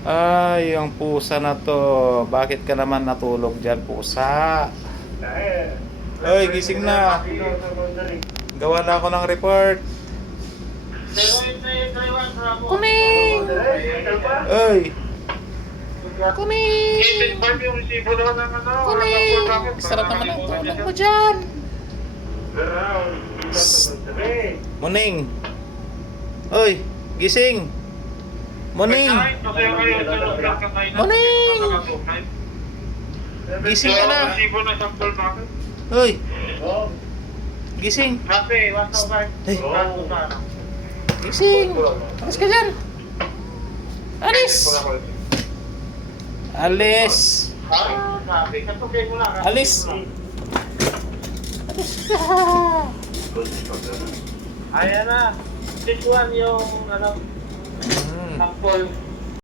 Ay, ang pusa na to. Bakit ka naman natulog dyan, pusa? Ay, gising na. Gawa na ako ng report. Kuning! Ay! Kuning! Kuning! Sarap naman ang tulog mo dyan. Muning! Oy! Gising! Muning! Muning! Gising ka na! Oy! Gising! Hey! Gising! Alis ka dyan! Alis! Alis! Alis! Alis ka! Ayan na. This one yung ano, sample.